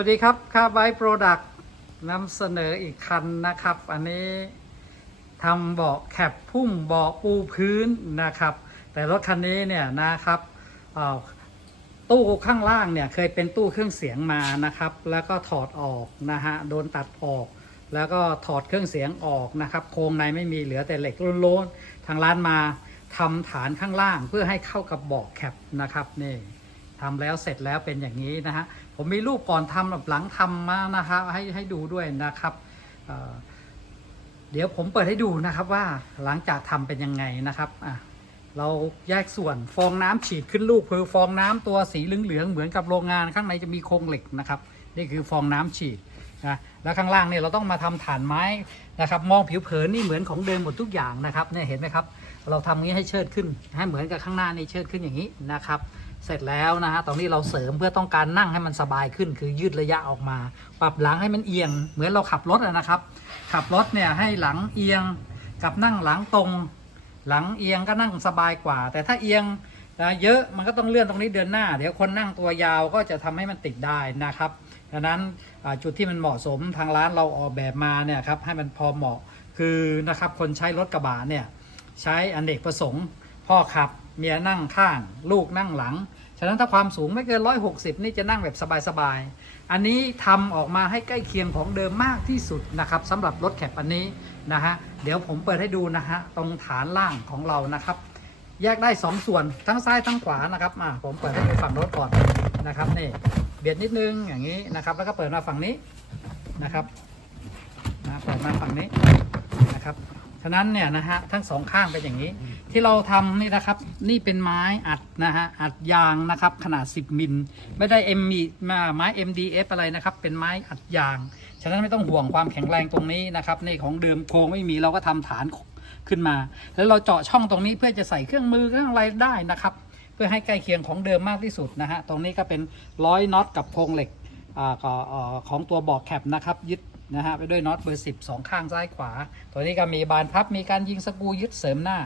วัสดีครับคาร์ไบโปรดักต์นำเสนออีกคันนะครับ อันนี้ทำเบาะแคบพุ่มเบาะปูพื้นนะครับ แต่รถคันนี้เนี่ยนะครับตู้ข้างล่างเนี่ยเคยเป็นตู้เครื่องเสียงมานะครับ แล้วก็ถอดออกนะฮะโดนตัดออก แล้วก็ถอดเครื่องเสียงออกนะครับ โครงในไม่มีเหลือแต่เหล็กโล้นๆทางร้านมาทำฐานข้างล่างเพื่อให้เข้ากับเบาะแคบนะครับนี่ทำแล้วเสร็จแล้วเป็นอย่างนี้นะฮะ ผมมีรูปก่อนทำกับหลังทำมานะครับ ให้ให้ดูด้วยนะครับเเดี๋ยวผมเปิดให้ดูนะครับว่าหลังจากทำเป็นยังไงนะครับอะเราแยกส่วนฟองน้ำฉีดขึ้นลูกคือฟองน้ำตัวสีเหลืองๆเหมือนกับโรงงานข้างในจะมีโครงเหล็กนะครับ นี่คือฟองน้ำฉีดนะแล้วข้างล่างเนี่ยเราต้องมาทำฐานไม้นะครับ มองผิวเผินนี่เหมือนของเดิมหมดทุกอย่างนะครับเนี่ยเห็นไหมครับ เราทำงี้ให้เชิดขึ้นให้เหมือนกับข้างหน้านี่เชิดขึ้นอย่างนี้นะครับ เสร็จแล้วนะฮะตรงนี้เราเสริมเพื่อต้องการนั่งให้มันสบายขึ้น คือยืดระยะออกมา ปรับหลังให้มันเอียง เหมือนเราขับรถนะครับ ขับรถเนี่ยให้หลังเอียงกับนั่งหลังตรง หลังเอียงก็นั่งสบายกว่า แต่ถ้าเอียงนะเยอะมันก็ต้องเลื่อนตรงนี้เดินหน้า เดี๋ยวคนนั่งตัวยาวก็จะทำให้มันติดได้นะครับดังนั้นจุดที่มันเหมาะสมทางร้านเราออกแบบมาเนี่ยครับให้มันพอเหมาะคือนะครับคนใช้รถกระบะเนี่ยใช้อนเนกประสงค์พ่อขับ เมียนั่งข้าง ลูกนั่งหลัง ฉะนั้นถ้าความสูงไม่เกิน 160 นี่จะนั่งแบบสบายๆ อันนี้ทำออกมาให้ใกล้เคียงของเดิมมากที่สุดนะครับสำหรับรถแคปอันนี้นะฮะเดี๋ยวผมเปิดให้ดูนะฮะตรงฐานล่างของเรานะครับ แยกได้ 2 ส่วนทั้งซ้ายทั้งขวานะครับอ่าผมเปิดให้ดูฝั่งรถก่อนนะครับนี่เบียดนิดนึงอย่างนี้นะครับ แล้วก็เปิดมาฝั่งนี้นะครับนะเปิดมาฝั่งนี้ะนั้นเนี่ยนะฮะทั้งสองข้างเป็นอย่างนี้ ที่เราทำนี่นะครับ นี่เป็นไม้อัดนะฮะอัดยางนะครับขนาด 10 มิล ไม่ได้ M มาไม้ MDF อะไรนะครับ เป็นไม้อัดยาง ฉะนั้นไม่ต้องห่วงความแข็งแรงตรงนี้นะครับนี่ของเดิมโครงไม่มีเราก็ทำฐานขึ้นมา แล้วเราเจาะช่องตรงนี้เพื่อจะใส่เครื่องมือเครื่องอะไรได้นะครับ เพื่อให้ใกล้เคียงของเดิมมากที่สุดนะฮะตรงนี้ก็เป็นร้อยน็อตกับโครงเหล็กอ่าก็เอ่อของตัวบอกแคปนะครับยึด นะฮะไปด้วยน็อตเบอร์10สองข้างซ้ายขวา ตัวนี้ก็มีบานพับมีการยิงสกูยึดเสริมหน้า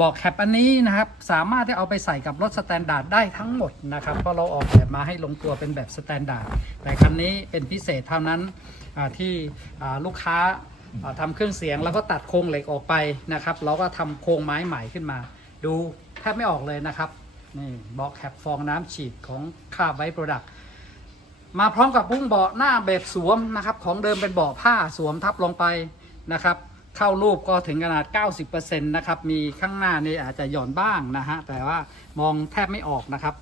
บอกแคปอันนี้นะครับ สามารถที่เอาไปใส่กับรถสแตนดาร์ดได้ทั้งหมดนะครับเพราะเราออกแบบมาให้ลงตัวเป็นแบบสแตนดาร์ดแต่คันนี้เป็นพิเศษเท่านั้นที่ลูกค้าอ่าทำเครื่องเสียงแล้วก็ตัดโครงเหล็กออกไปนะครับเราก็ทำโครงไม้ใหม่ขึ้นมา ดูแทบไม่ออกเลยนะครับนี่บาะแคปฟองน้ำฉีดของคาไว้โปรดักต์ มาพร้อมกับปุ้งเบาะหน้าแบบสวมนะครับของเดิมเป็นเบาะผ้าสวมทับลงไปนะครับเข้ารูปก็ถึงขนาด 90%นะครับมีข้างหน้านี่อาจจะหย่อนบ้างนะฮะแต่ว่ามองแทบไม่ออกนะครับ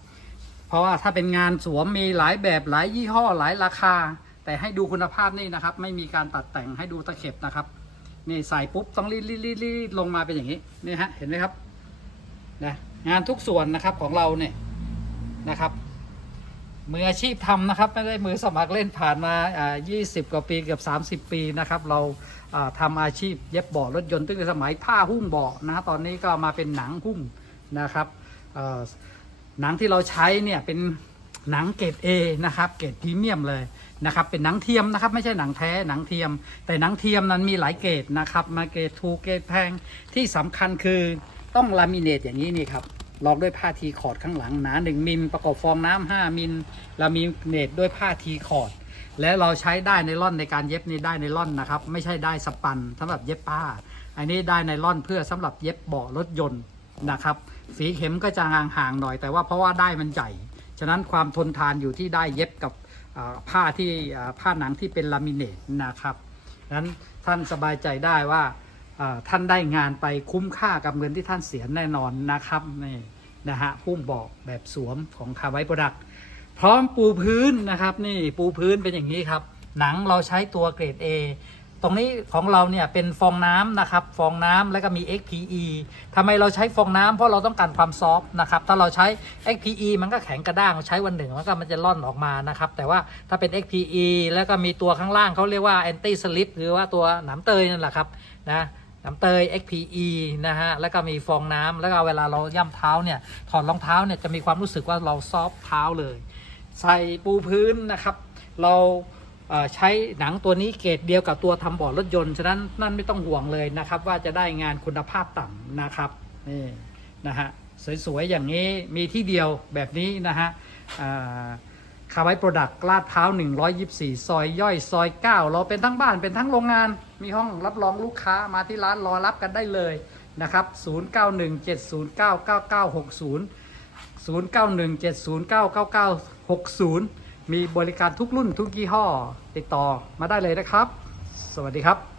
เพราะว่าถ้าเป็นงานสวมมีหลายแบบหลายยี่ห้อหลายราคา แต่ให้ดูคุณภาพนี่นะครับ ไม่มีการตัดแต่งให้ดูตะเข็บนะครับนี่ใส่ปุ๊บต้องรีดรีดรีดรีดลงมาเป็นอย่างนี้นี่ฮะเห็นไหมครับนะงานทุกส่วนนะครับของเราเนี่ยนะครับ มืออาชีพทำนะครับ ไม่ได้มือสมัครเล่นผ่านมา 20 กว่าปีเกือบ30 ปีนะครับ เราอ่าทำอาชีพเย็บเบาะรถยนต์ตั้งแต่สมัยผ้าหุ้มเบาะนะตอนนี้ก็มาเป็นหนังหุ้มนะครับหนังที่เราใช้เนี่ยเป็นหนังเกรด A นะครับ เกรดพรีเมียมเลยนะครับ เป็นหนังเทียมนะครับ ไม่ใช่หนังแท้ หนังเทียม แต่หนังเทียมนั้นมีหลายเกรดนะครับ มาเกรดทูเกรดแพง ที่สำคัญคือต้องลามิเนตอย่างนี้นี่ครับ ลอกด้วยผ้าทีคอร์ดข้างหลังหนา1มิลประกอบฟองน้ำ5มิลลามิเนตด้วยผ้าทีคอร์ดและเราใช้ได้ในร่อนในการเย็บนี่ได้ในร่อนนะครับ ไม่ใช่ได้สปันสำหรับเย็บผ้า อันนี้ได้ในร่อนเพื่อสำหรับเย็บเบาะรถยนต์นะครับฝีเข็มก็จะห่างๆหน่อยแต่ว่าเพราะว่าได้มันใหญ่ฉะนั้นความทนทานอยู่ที่ได้เย็บกับผ้าที่ผ้าหนังที่เป็นลามิเนตนะครับนั้นท่านสบายใจได้ว่า ท่านได้งานไปคุ้มค่ากับเงินที่ท่านเสียแน่นอนนะครับนี่นะฮะพุ่มบอกแบบสวมของคาไว้โปรดักพร้อมปูพื้นนะครับนี่ปูพื้นเป็นอย่างนี้ครับ หนังเราใช้ตัวเกรด A ตรงนี้ของเราเนี่ยเป็นฟองน้ำนะครับ ฟองน้ำแล้วก็มี XPE ทำไมเราใช้ฟองน้ำเพราะเราต้องการความซอฟต์นะครับ ถ้าเราใช้ XPE มันก็แข็งกระด้างใช้วันหนึ่งแล้วก็มันจะล่อนออกมานะครับ แต่ว่าถ้าเป็น XPE แล้วก็มีตัวข้างล่างเขาเรียกว่า anti slip หรือว่าตัวหนามเตยนั่นแหละครับนะ น้ำเตย XPE นะฮะ แล้วก็มีฟองน้ำ แล้วก็เวลาเราย่ำเท้าเนี่ย ถอดรองเท้าเนี่ยจะมีความรู้สึกว่าเราซอฟเท้าเลย ใส่ปูพื้นนะครับ เราเอ่อใช้หนังตัวนี้เกรดเดียวกับตัวทำเบาะรถยนต์ ฉะนั้นนั่นไม่ต้องห่วงเลยนะครับ ว่าจะได้งานคุณภาพต่ำนะครับนี่นะฮะสวยๆ อย่างนี้มีที่เดียวแบบนี้นะฮะอ่าคาไว้โปรดักต์ลาดพร้าว 124 ซอยย่อยซอย 9 เราเป็นทั้งบ้านเป็นทั้งโรงงาน มีห้องรับรองลูกค้ามาที่ร้านรอรับกันได้เลยนะครับ 0917099960 0917099960 มีบริการทุกรุ่นทุกยี่ห้อ ติดต่อมาได้เลยนะครับ สวัสดีครับ